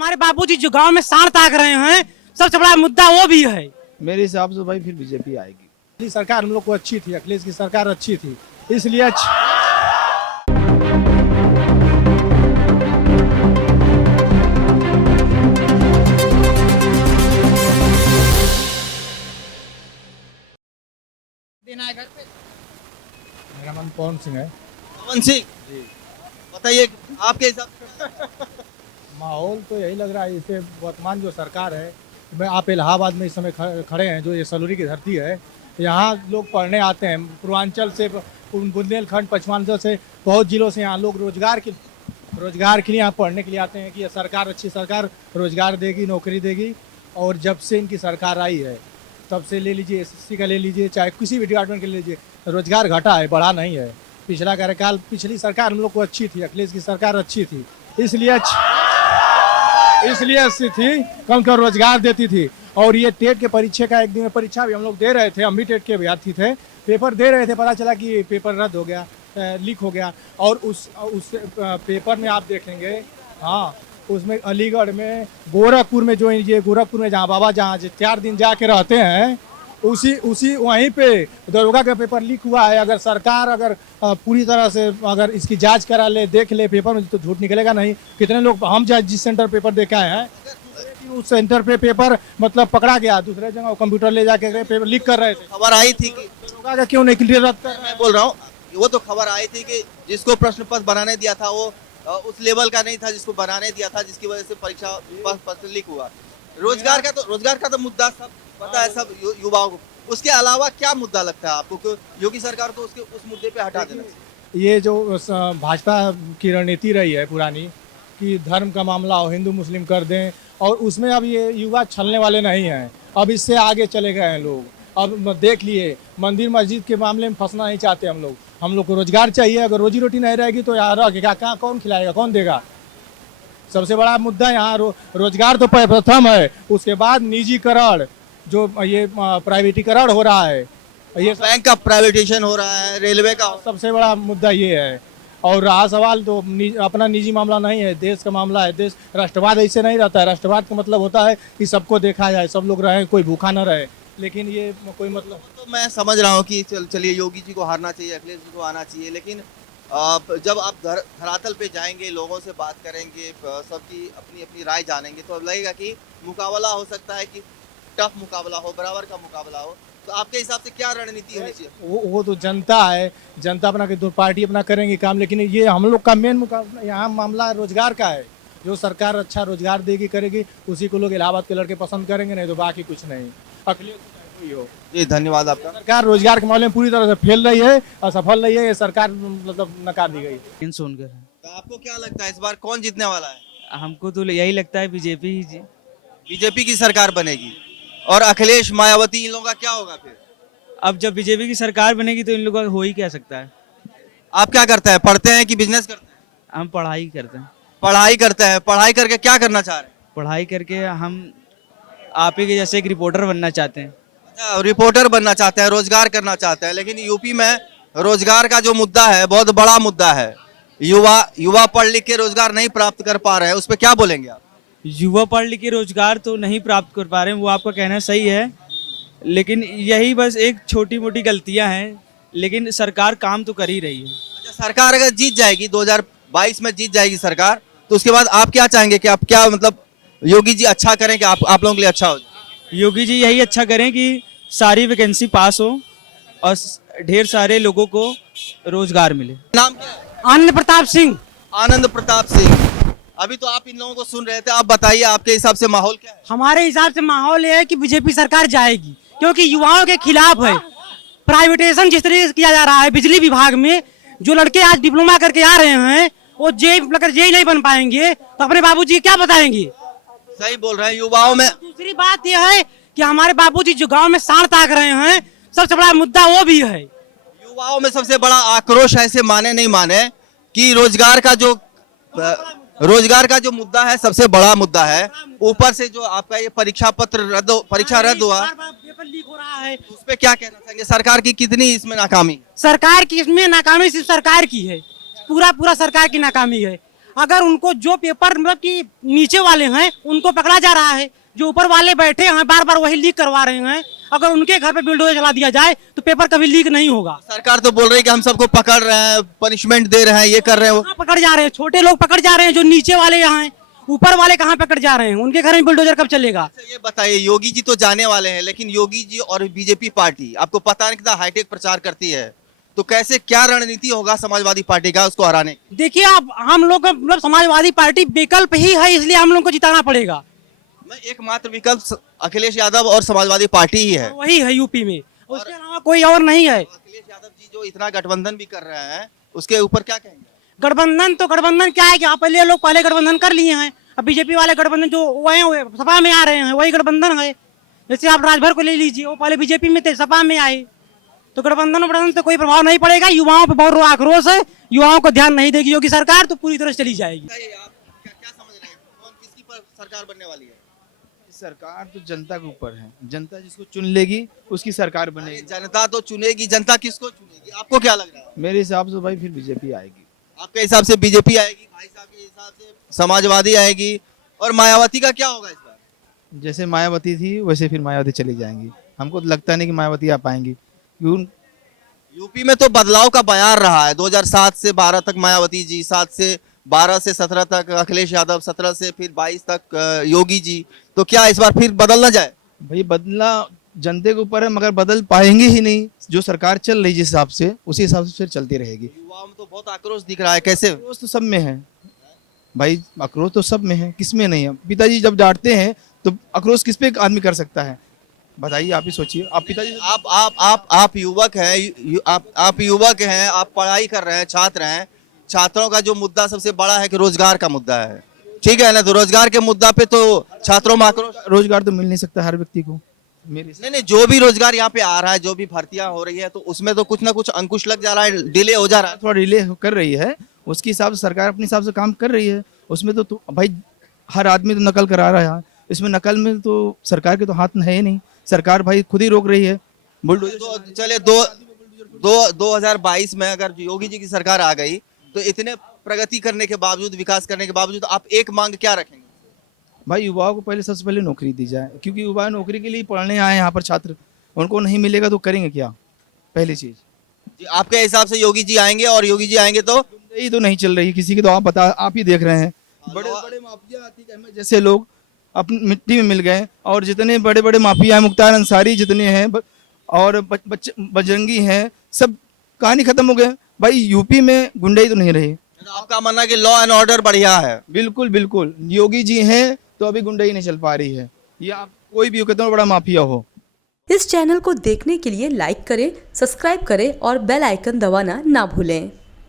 हमारे बाबूजी जो गांव में सांड ताक रहे हैं, सबसे बड़ा मुद्दा वो भी है। मेरे हिसाब से भाई फिर बीजेपी आएगी। सरकार हम लोग को अच्छी थी, अखिलेश की सरकार अच्छी थी, इसलिए मेरा नाम पवन सिंह है। पवन सिंह जी, बताइए आपके हिसाब से। माहौल तो यही लग रहा है, इसे वर्तमान जो सरकार है, मैं आप इलाहाबाद में इस समय खड़े हैं, जो ये सलूरी की धरती है, यहाँ लोग पढ़ने आते हैं, पूर्वांचल से, बुंदेलखंड, पश्चिमांचल से, बहुत जिलों से यहाँ लोग रोजगार के लिए यहाँ पढ़ने के लिए आते हैं कि ये सरकार अच्छी सरकार रोजगार देगी, नौकरी देगी। और जब से इनकी सरकार आई है तब से ले लीजिए, एसएससी का ले लीजिए, चाहे किसी भी डिपार्टमेंट के ले लीजिए, रोजगार घटा है, बढ़ा नहीं है। पिछला कार्यकाल, पिछली सरकार हम लोग को अच्छी थी, अखिलेश की सरकार अच्छी थी, इसलिए अच्छी थी, कम से रोजगार देती थी। और ये टेट के परीक्षा का एक दिन में परीक्षा भी हम लोग दे रहे थे, हम भी टेट के अभ्यर्थी थे, पेपर दे रहे थे, पता चला कि पेपर रद्द हो गया, लीक हो गया। और उस पेपर में आप देखेंगे, हाँ, उसमें अलीगढ़ में, गोरखपुर में, जो ये गोरखपुर में जहाँ बाबा जहाँ 4 दिन जाके रहते हैं, उसी वहीं पे दरोगा का पेपर लीक हुआ है। अगर सरकार पूरी तरह से अगर इसकी जांच करा ले, देख ले पेपर में, तो झूठ निकलेगा नहीं। कितने लोग, हम जिस सेंटर पेपर देखा है, उस सेंटर पे पेपर मतलब पकड़ा गया, दूसरे जगह कंप्यूटर ले जाके पेपर लीक कर रहे थे। खबर आई थी कि दरोगा का क्यों नहीं क्लियर रद्द कर? मैं बोल रहा हूँ, वो तो खबर आई थी कि जिसको प्रश्न पत्र बनाने दिया था वो उस लेवल का नहीं था जिसको बनाने दिया था, जिसकी वजह से परीक्षा पत्र लीक हुआ। रोजगार का तो मुद्दा सब पता है, सब युवाओं को। उसके अलावा क्या मुद्दा लगता है आपको कि योगी सरकार को उसके उस मुद्दे पे हटा देना चाहिए? ये जो भाजपा की रणनीति रही है पुरानी, कि धर्म का मामला हो, हिंदू मुस्लिम कर दें, और उसमें अब ये युवा छलने वाले नहीं हैं, अब इससे आगे चले गए हैं लोग। अब देख लिए, मंदिर मस्जिद के मामले में फंसना नहीं चाहते हम लोग को रोजगार चाहिए। अगर रोजी रोटी नहीं रहेगी तो यहाँ रह के कहाँ कौन खिलाएगा, कौन देगा? सबसे बड़ा मुद्दा यहाँ रोजगार तो प्रथम है, उसके बाद निजीकरण, जो ये प्राइवेटीकरण हो रहा है, ये बैंक का प्राइवेटाइजेशन हो रहा है, रेलवे का। सबसे बड़ा मुद्दा ये है। और रहा सवाल तो अपना निजी मामला नहीं है, देश का मामला है। देश राष्ट्रवाद ऐसे नहीं रहता है। राष्ट्रवाद का मतलब होता है कि सबको देखा जाए, सब लोग रहे, कोई भूखा न रहे। लेकिन ये कोई मतलब, तो मैं समझ रहा हूँ कि चलिए योगी जी को हारना चाहिए, अखिलेश जी को आना चाहिए, लेकिन जब आप धरातल पे जाएंगे, लोगों से बात करेंगे, सबकी अपनी अपनी राय जानेंगे, तो अब लगेगा कि मुकाबला हो सकता है, कि टफ मुकाबला हो, बराबर का मुकाबला हो। तो आपके हिसाब से क्या रणनीति होनी चाहिए? वो तो जनता है, जनता अपना दो पार्टी अपना करेंगे काम, लेकिन ये हम लोग का मेन मुकाबला यहाँ मामला रोजगार का है। जो सरकार अच्छा रोजगार देगी, करेगी, उसी को लोग इलाहाबाद के लड़के पसंद करेंगे, नहीं तो बाकी कुछ नहीं। अखिलेश हो जी, धन्यवाद आपका। सरकार रोजगार के मामले में पूरी तरह से फेल रही है, असफल रही है, ये सरकार मतलब नकार दी गई। सुनकर तो आपको क्या लगता है इस बार कौन जीतने वाला है? हमको तो यही लगता है बीजेपी ही जी। बीजेपी की सरकार बनेगी। और अखिलेश, मायावती, इन लोगों का क्या होगा फिर? अब जब बीजेपी की सरकार बनेगी तो इन लोगों का हो ही क्या सकता है। आप क्या करते हैं, पढ़ते हैं कि बिजनेस करते हैं? हम पढ़ाई करते हैं। पढ़ाई करते हैं। पढ़ाई करके क्या करना चाह रहे हैं? पढ़ाई करके हम आप ही के जैसे एक रिपोर्टर बनना चाहते हैं। अच्छा, रिपोर्टर बनना चाहते हैं, रोजगार करना चाहते हैं। लेकिन यूपी में रोजगार का जो मुद्दा है बहुत बड़ा मुद्दा है। युवा पढ़ लिख के रोजगार नहीं प्राप्त कर पा रहे हैं, उस पर क्या बोलेंगे आप? युवा पढ़ लिख के रोजगार तो नहीं प्राप्त कर पा रहे हैं, वो आपका कहना सही है, लेकिन यही बस एक छोटी मोटी गलतियां हैं, लेकिन सरकार काम तो कर ही रही है। अच्छा, सरकार अगर जीत जाएगी, 2022 में जीत जाएगी सरकार, तो उसके बाद आप क्या चाहेंगे कि आप क्या मतलब योगी जी अच्छा करें कि आप लोगों के लिए अच्छा हो? योगी जी यही अच्छा करें कि सारी वैकेंसी पास हो और ढेर सारे लोगों को रोजगार मिले। नाम क्या है? आनंद प्रताप सिंह। आनंद प्रताप सिंह। अभी तो आप इन लोगों को सुन रहे थे, आप बताइए आपके हिसाब से माहौल क्या है? हमारे हिसाब से माहौल ये है कि बीजेपी सरकार जाएगी, क्योंकि युवाओं के खिलाफ है। प्राइवेटाइजेशन जिस तरीके से किया जा रहा है बिजली विभाग में, जो लड़के आज डिप्लोमा करके आ रहे हैं वो जेई नहीं बन पाएंगे, तो अपने बाबूजी क्या बताएंगे? सही बोल रहे हैं। युवाओं में दूसरी बात यह है कि हमारे बाबूजी जो गांव में सांड ताक रहे हैं, सबसे बड़ा मुद्दा वो भी है। युवाओं में सबसे बड़ा आक्रोश ऐसे माने नहीं माने कि रोजगार का जो मुद्दा है सबसे बड़ा मुद्दा है। ऊपर से जो आपका ये परीक्षा रद्द हुआ, पेपर लीक हो रहा है, उस पे क्या कहना चाहेंगे? सरकार की कितनी इसमें नाकामी? सरकार की इसमें नाकामी सिर्फ सरकार की है, पूरा सरकार की नाकामी है। अगर उनको जो पेपर मतलब कि नीचे वाले हैं उनको पकड़ा जा रहा है, जो ऊपर वाले बैठे हैं बार बार वही लीक करवा रहे हैं, अगर उनके घर पे बुलडोजर चला दिया जाए तो पेपर कभी लीक नहीं होगा। सरकार तो बोल रही है कि हम सबको पकड़ रहे हैं, पनिशमेंट दे रहे हैं, ये कर रहे हैं। कहाँ पकड़ जा रहे हैं? छोटे लोग पकड़ जा रहे हैं, जो नीचे वाले यहाँ हैं, ऊपर वाले कहाँ पकड़ जा रहे हैं? उनके घर में बुलडोजर कब चलेगा? अच्छा, ये बताइए, योगी जी तो जाने वाले हैं, लेकिन योगी जी और बीजेपी पार्टी आपको पता नहीं कितना हाईटेक प्रचार करती है, तो कैसे क्या रणनीति होगा समाजवादी पार्टी का उसको हराने की? देखिए आप, हम लोग का मतलब समाजवादी पार्टी विकल्प ही है, इसलिए हम लोग को जिताना पड़ेगा। मैं एकमात्र विकल्प अखिलेश यादव और समाजवादी पार्टी ही है। वही है यूपी में, उसके अलावा कोई और नहीं है। अखिलेश यादव जी जो इतना गठबंधन भी कर रहे हैं, उसके ऊपर क्या कहेंगे? गठबंधन क्या है कि आप पहले गठबंधन कर लिए हैं, अब बीजेपी वाले गठबंधन जो वही सपा में आ रहे हैं वही गठबंधन है। जैसे आप राजभर को ले लीजिए, वो पहले बीजेपी में थे, सपा में आए, तो गठबंधन से कोई प्रभाव नहीं पड़ेगा। युवाओं पर बहुत आक्रोश है, युवाओं को ध्यान नहीं देगी योगी सरकार तो पूरी तरह से चली जाएगी। बताइए, आप क्या समझ रहे हैं, कौन किसकी पर सरकार बनने वाली है? सरकार तो जनता के ऊपर है, जनता जिसको चुन लेगी उसकी सरकार अरे बनेगी। जनता तो चुनेगी, जनता किसको चुनेगी? आपको क्या लग रहा है? मेरे हिसाब से भाई फिर बीजेपी आएगी। आपके हिसाब से बीजेपी आएगी, भाई साहब के हिसाब से समाजवादी आएगी, और मायावती का क्या होगा इस बार? जैसे मायावती थी वैसे फिर मायावती चली जाएंगी। हमको तो लगता नहीं कि मायावती आ पाएंगी, क्यों? यूपी में तो बदलाव का बयार रहा है, 2007 से 12 तक मायावती जी, 7 से 12 से 17 तक अखिलेश यादव, 17 से फिर 22 तक योगी जी, तो क्या इस बार फिर बदल ना जाए? भाई बदला जनता के ऊपर है, मगर बदल पाएंगे ही नहीं। जो सरकार चल रही जिस हिसाब से, उसी हिसाब से फिर चलती रहेगी। युवाओं में तो बहुत आक्रोश दिख रहा है, कैसे? आक्रोश तो सब में है भाई, आक्रोश तो सब में है, किसमें नहीं है? पिताजी जब डांटते हैं तो आक्रोश किस पे आदमी कर सकता है? बताइए, आप ही सोचिए। आप पिताजी आप युवक हैं, आप युवक हैं, आप पढ़ाई कर रहे हैं, छात्र हैं। छात्रों का जो मुद्दा सबसे बड़ा है कि रोजगार का मुद्दा है, ठीक है ना? तो रोजगार के मुद्दा पे तो छात्रों में आक्रोश। रोजगार तो मिल नहीं सकता हर व्यक्ति को। मेरे नहीं, जो भी रोजगार यहाँ पे आ रहा है, जो भी भर्तियां हो रही है, तो उसमें तो कुछ ना कुछ अंकुश लग जा रहा है, डिले हो जा रहा है। थोड़ा डिले कर रही है, उसके हिसाब से सरकार अपने हिसाब से काम कर रही है। उसमें तो भाई हर आदमी तो नकल करा रहा है, इसमें नकल में तो सरकार के तो हाथ है ही नहीं। सरकार भाई खुद ही रोक रही है। तो चले 2022 में अगर योगी जी की सरकार आ गई, तो इतने प्रगति करने के बावजूद, विकास करने के बावजूद, आप एक मांग क्या रखेंगे? भाई युवाओं को पहले, सबसे पहले नौकरी दी जाए, क्योंकि युवा नौकरी के लिए पढ़ने आए हैं यहाँ पर छात्र, उनको नहीं मिलेगा तो करेंगे क्या? पहली चीज जी, आपके हिसाब से योगी जी आएंगे, और योगी जी आएंगे तो यही तो नहीं चल रही किसी की, तो आप ही देख रहे हैं। बड़े बड़े माफिया आतिक अहमद जैसे लोग अपनी मिट्टी में मिल गए, और जितने बड़े बड़े माफिया हैं, मुख्तार अंसारी जितने हैं और बजरंगी हैं, सब कहानी खत्म हो गए। भाई यूपी में गुंडाई तो नहीं रही। आपका मानना है कि लॉ एंड ऑर्डर बढ़िया है? बिल्कुल बिल्कुल, योगी जी हैं तो अभी गुंडाई नहीं चल पा रही है। या आप कोई भी हो, कितना बड़ा माफिया हो। इस चैनल को देखने के लिए लाइक करें, सब्सक्राइब करें और बेल आइकन दबाना ना भूलें।